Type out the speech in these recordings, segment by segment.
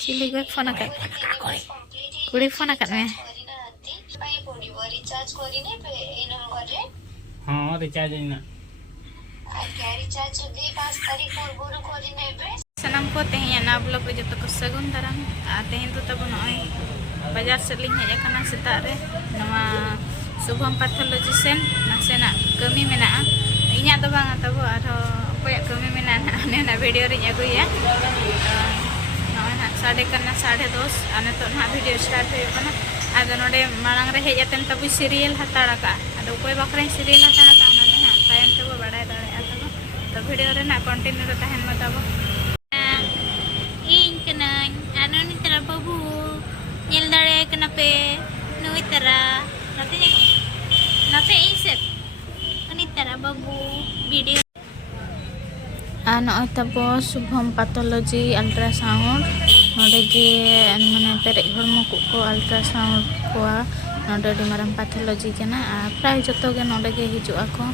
Cili gue phone akat. Kuड़ी phone akat me. हाँ recharge ना Sanam ko tehin na vlog ko joto ko sagun darang tehin to tabo noy bajar seling heja kana setare nama Subham Pathology sen nasena kami mena inya to bang tabo aro koya kami mena ane na video ri agu ya noy na sade kana 2:30 ane to na video start hoy kana ado node malang re heja ten tabu serial hatara ka ado koy bakre serial hatara ka na na tayam tabo badai dare ado to video re na continue ro tahen ma tabo ano ni tara babu nyel dare kenape nui tara nate isep ani tara babu video ano tabo Subham Pathology ultrasound node ge mane pere hormo ko ultrasound ko node di marang pathology kana pray joto ge node ge hiju ako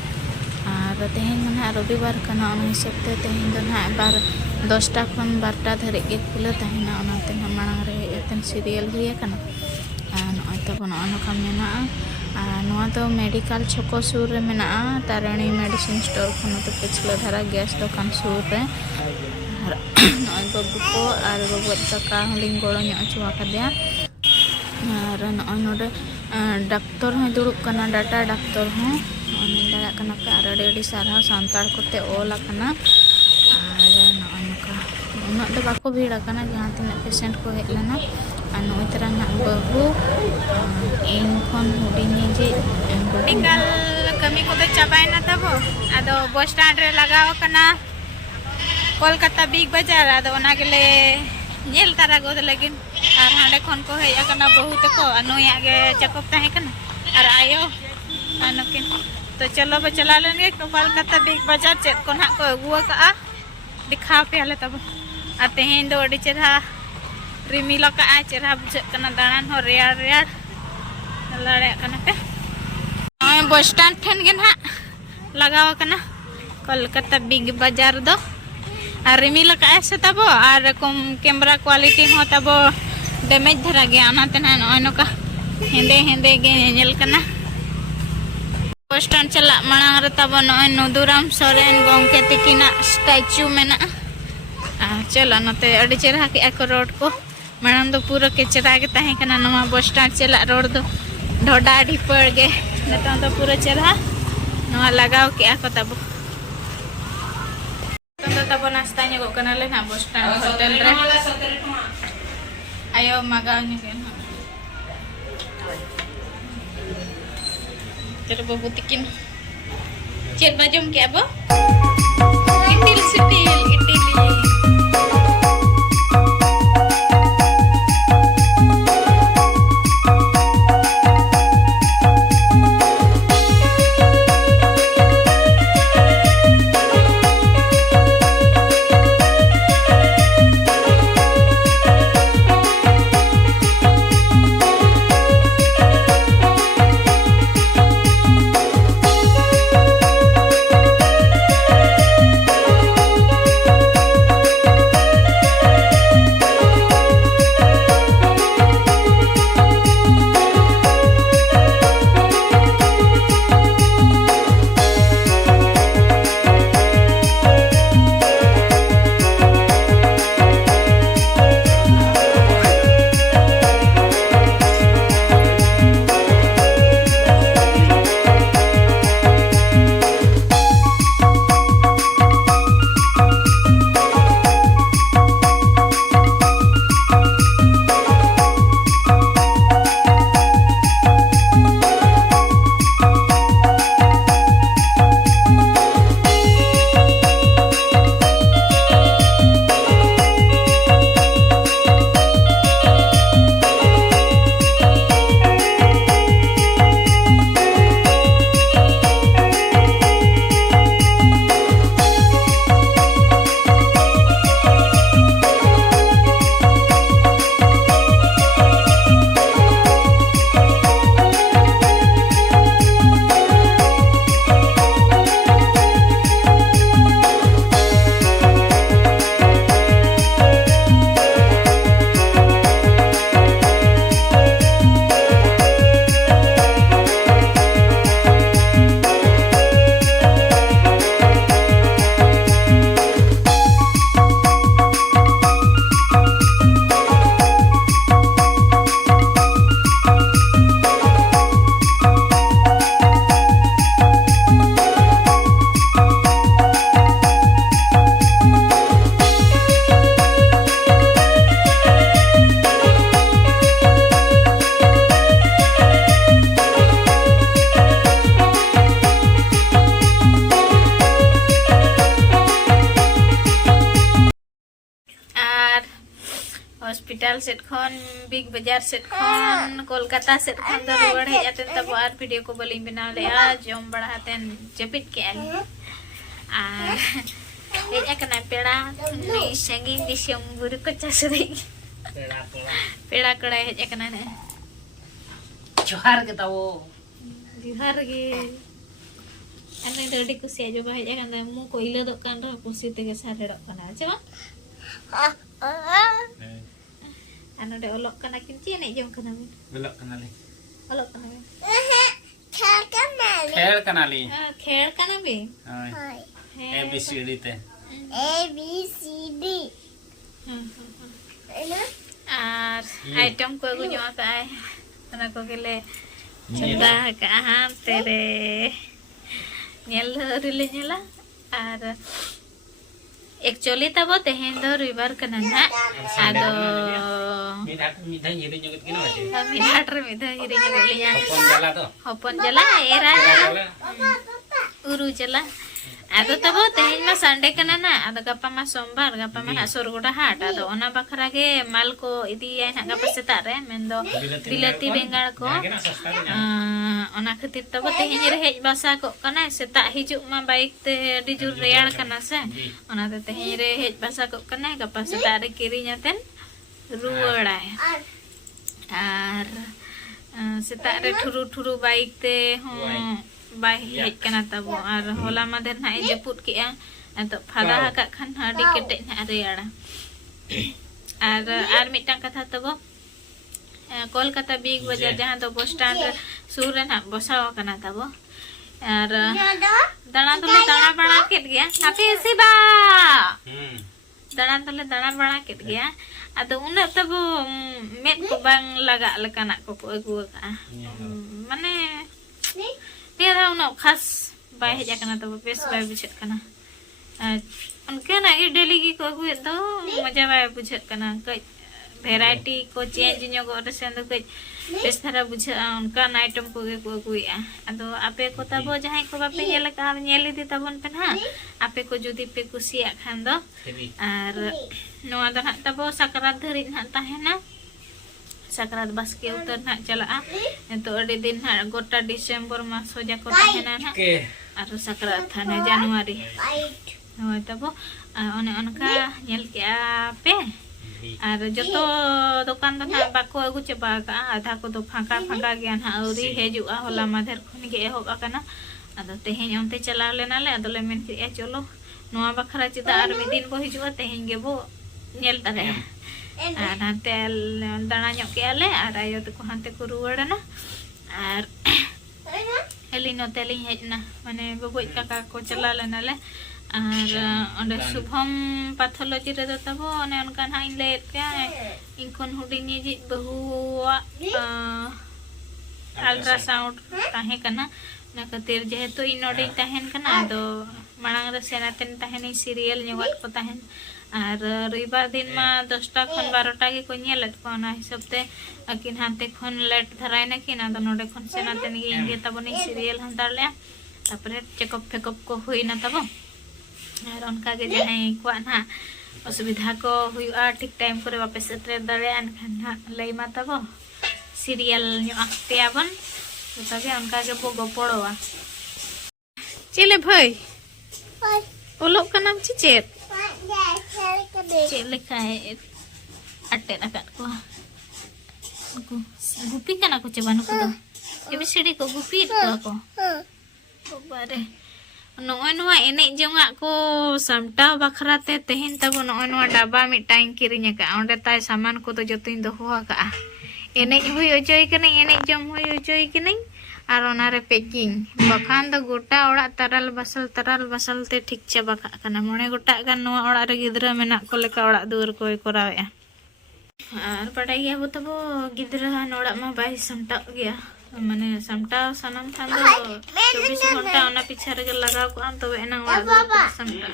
ar tehin mane रविवार kana ona hisab te tehin do na bar 10टा खन 12टा धरे के खुले तहना ओनाते मांग रे एतन serial हुए कना नय तबन अनका मेना नवा तो मेडिकल छको सुर रे मेना तारणी मेडिसिन स्टोर खन तो पिछले धारा गैस दुकान सुर रे नय बबू को आर बबू तका हलिंग गोळो ᱧᱚ चुवा कदया आर नय नोडे डॉक्टर ह दुड़ुब कना डाटा डॉक्टर ह ओने दाड़ा कना का आर रेडी सारा सांताड़ कोते ओला कना उन्ना तो बाको भीड़ करना जहाँ तीन पेशेंट को हेज लेना नई तरह ना बाबू इन खन हुडिनी जे मेडिकल कमी को चाबायना तबो आदो बस स्टैंड रे लगाव कना कोलकाता बिग बाजार आदो ओना गेले नेल तारा गोद लगिन आर हांडे खन को हेज कना बहुत को नया गे चेकअप ताहे कना आर आयो अनकिन तो चलो बे चला लेंगे कोलकाता बिग बाजार चेक को ना को अगुआ का दिखा पे हले तब तेहें दो अड़ी चेहरा रिमिल का चेहरा बुझे दाड़ान हो रेयार रेयार लड़े पे बस स्टैंड ठेन गे ना लगाव कना कोलकाता बिग बाजार दो रिमिल का से तब और कम कैमरा क्वालिटी हो तब डैमेज धरा गया ओनाते ना नय नका हेंदे हेंदे गे नेल कना बस स्टैंड चला मांग रे तब नय नदुराम सोरेन गोंके तिकिना स्टैचू मेना चलो नते अड़ी चेहरा के को रोड को मांग दो पूरा केचरा के ताहे कना नवा बस स्टैंड चला रोड दो ढोडा ढिपड़ गे नता तो पूरा चेहरा नवा लगाव के को तब तब नाश्ता ᱧᱚᱜ कना ले ना बस स्टैंड होटल रे आयो मगाव ᱧᱚᱜ के तेरे बाबू तिकिन चेत बाजम के अब इटिल सिटिल इटिली हॉस्पिटल सेट खन बिग बाजार सेट खन कोलकाता सेट खन द रुवाड़ हेज आतेन तब आर वीडियो को बलिंग बनाव लेआ जम बड़ा हातेन जपित के आली आ हेज आकना पेड़ा नि संगीन दिसम बुरु को चासरी पेड़ा कड़ा हेज आकना ने जोहार के तावो जोहार गे अने दडी कुसिया जो हेज आकना मु को इलो दो कान रो कुसि तेगे सारेड़ो कना चे anu de olok kana kinci nek jom kana min belok kanali olok kana min खेल कनाली खेल kana be A B C D ते আর আইটেম কো গু জমা কায় ana ko gele chanda ka han tere nyel rile nyela ar actually तब तेहेन दो रविवार कना ना आदो मिधा हिरी जोगत किना बाटे मिधाट रे मिधा हिरी जोगत लिया हपन जला एरा उरु जला आदो तब तेहेन मा संडे कना ना आदो गप्पा मा सोमवार गप्पा मा सोरगोडा हाट आदो ओना बखरा के माल को इदी आय ना गप्पा सेता रे मेंदो बिलाती बेंगाड़ को ओना खातिर तब तेहेन रे हेज बसा को कना सेता हिजुक मा बाइक ते अडी जुर रेयाड़ कना से ओना ते तेहेन रे हेज बसा को कना गप्पा सेता रे किरिñaten रुवाड़ाय आर सेता रे ठुरु ठुरु बाइक ते हो बाय हेज कना तब आर होला मादे ना जपुत के तो फादा हका खान अडी केटे ना रेयाड़ा आर मिटन कथा तब कोलकाता बिग बाजार जहां तो बस स्टैंड सुर रे ना बसाव कना तब आर दाना तले दाना बना केट गया हापी सिबा दाना तले दाना बना केट गया आदो उन तब मेट को बांग लगा लकाना को अगु का माने dia tahu nak khas baik aja kena tahu best baik bucet kena उनके ना ये डेली की को gue तो मजा बाय बुझत कना कई वैरायटी को चेंज ᱧᱚᱜ ᱚᱨ ᱥᱮᱱ ᱫᱚ कई बेस धारा बुझा उनका आइटम को गे को गुया अदो आपे को तबो जहां को बापे ये लगा नेल दी तबन पे ना आपे को जुदी पे कुसिया खान दो आर नोआ दो ना तबो सकरात धरि ना ताहेना सकरात बास्के उतर ना चला तो अडे दिन ना गोटा डिसेंबर मास हो जा को ताहेना ना आर सकरात थाने जनवरी हो तबो ओने उनका नेल के आपे आर जतो दुकान दो ना बाको अगु चबा का आधा को तो फाका फाका गया ना औरी हेजुआ होला माधर खन गे एहो आकना अदो तेहेन ओनते चला लेना ले अदो ले मेन के चलो नोआ बखरा चिता आर मी दिन बो हिजुआ तेहेन गे बो नेल तारे आर हाते दाना ᱧᱚᱜ के आले आर आयो तो हाते को रुवाड़ा ना आर एली नोते लिन हेजना माने बबोय काका को चला लेना ले आर ओंडे शुभम पैथोलॉजी रे तब ओने उनका ना इन ले पे इनकोन हुडिनी जी बहुआ अल्ट्रासाउंड ताहे कना ना खातिर जेहेतु इनोडे ताहेन कना दो मांग रे सेनातेन ताहेन सीरियल ᱧᱚᱜ को ताहेन आर रविवार दिन मा 10टा खन 12टा के को नेलत को ना हिसाब ते अकिन हाते खन लेट धराय ना कि ना तो नोडे खन सेनातेन गे इंगे तबनी सीरियल हंदार ले तापरे चेकअप फेकअप को हुई ना तब और उनका के जहां को ना असुविधा को हुआ ठीक टाइम करे वापस सेटर दरे अनखान लई मा तब सीरियल आते आबन तबे उनका के बो गपड़वा चले भाई ओलो कनाम चिचेत चले खाए अटे रखा को गुपी कना को चबानु को एबीसीडी को गुपी को बारे नोय नोआ एने जोंगा को सामटाव बखराते तेहेन तब नोय नोआ डब्बा मिटाइं किरिnya का ओंडे ताय सामान को तो जतिन दोहो का एने हुई अजय कने एने जम हुई अजय कने आर ओनारे पैकिंग बखान दो गोटा ओड़ा तरल बसल ते ठीक चबा kana मोने गोटा गान नोआ ओड़ा रे गिदरा मेना को लेका ओड़ा दुर कोय करावे आर पढ़ाई गया तब गिदरा नोड़ा मा बाई सामटा गया माने सामटा सनम खान दो 24 घंटा ओना पीछे रे लगाव को आन तबे एना ओड़ा सामटा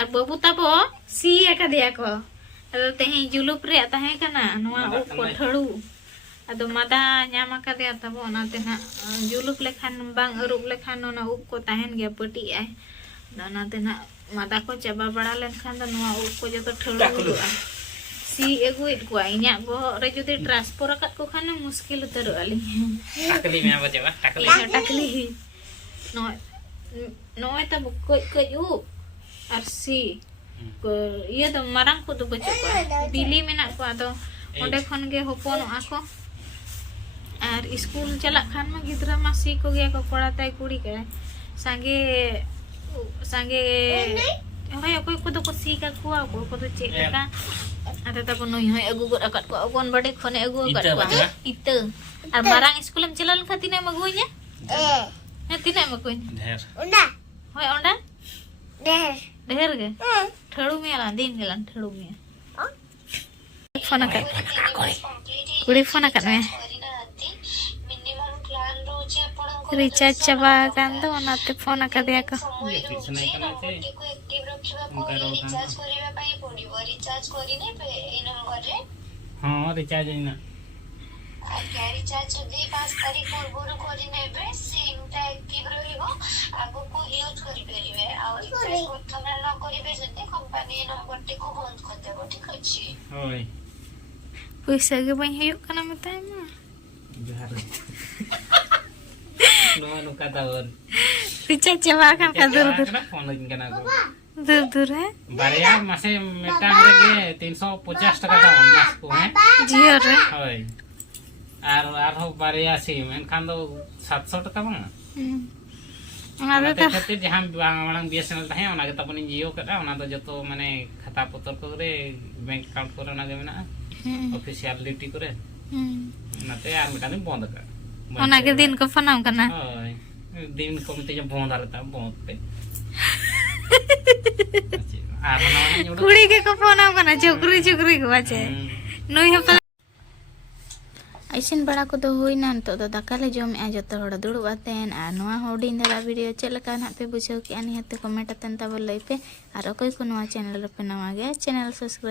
आर बाबू तब सी एका दिया को अदो तेहे जुलुप रे ताहे कना नोआ उ कोठड़ू अदो मादा ᱧᱟᱢ आकादया तब ओनाते ना जुलुप लेखान बांग अरुप लेखान ओना उ को ताहेन गया पटी आय ओनाते ना मादा को चाबा बड़ा लेनखान द नोआ उप को जतो ठेड़ो हुआ सी एगुइट को इना बो रे जुदी ट्रांसफर कत को खाने मुश्किल उतर आली टाकली में बचे बा टाकली नोए तब कोई उ और सी को ये तो मारंग को तो बचे को बिली में ना को आदो ओंडे खन गे होपन आको और स्कूल चला खान में गिद्रा मा सी को गया को कोड़ा ताई कुड़ी के संगे संगे होय कोई को तो को सी का कुआ को तो चेक का आता तब नोई होय अगु गो अकट को अगन बड़े खने अगु अकट को इत और मारंग स्कूल में चला लखा तिने मगुइया तिने मगुइ ढेर ओंडा होय ओंडा ढेर गे ठड़ू में आला दिन गेलन ठड़ू में फोन कर कुड़ी फोन कर में रिचार्ज चाबा कान दो ओनाते फोन कर दिया को फिक्स नहीं करना थे उनका रिचार्ज करिबा पई पड़िबो रिचार्ज करिने पे ए नंबर रे हां रिचार्ज ना आ रिचार्ज दे 5 तारीख पूर्व करिने बे सिम ता एक्टिव रहिबो आगो को यूज करि परिबे आ रिचार्ज प्रथम न करिबे जते कंपनी नंबर टे को बंद कर देबो ठीक अछि होय पैसा के बई हेयो कना मताय मा बिहार नो का दावर रिचार्ज चाबा कान का दूर दूर फोन इन कना को दूर दूर है बारिया मासे मेटा रे 350 टका दाम मास को है जियो रे होय आर हो बारिया सिम एनखान दो 700 टका बा ओना तो खातिर जहां बांग बीएसएनएल ताहे ओना के तपनी जियो करा ओना तो जतो माने खाता पत्र को रे बैंक अकाउंट को ओना के मेना ऑफिशियलिटी करे नाते यार मेटा नहीं बंद कर ओना के दिन को फोन करना होय दिन को मते जब बंद आलता बंद पे कुड़ी के को फोन करना छोकरी छोकरी को बाचे नोई हपा ऐसिन बड़ा को दो होइना तो दाका ले जम आ जतो हड़ दुड़ु आतेन आ नोआ होडिन दला वीडियो चलका ना पे बुझो कि आनी हते कमेंट तन तब लई पे आरो कोई को नोआ चैनल पे नवा गया चैनल सब्सक्राइब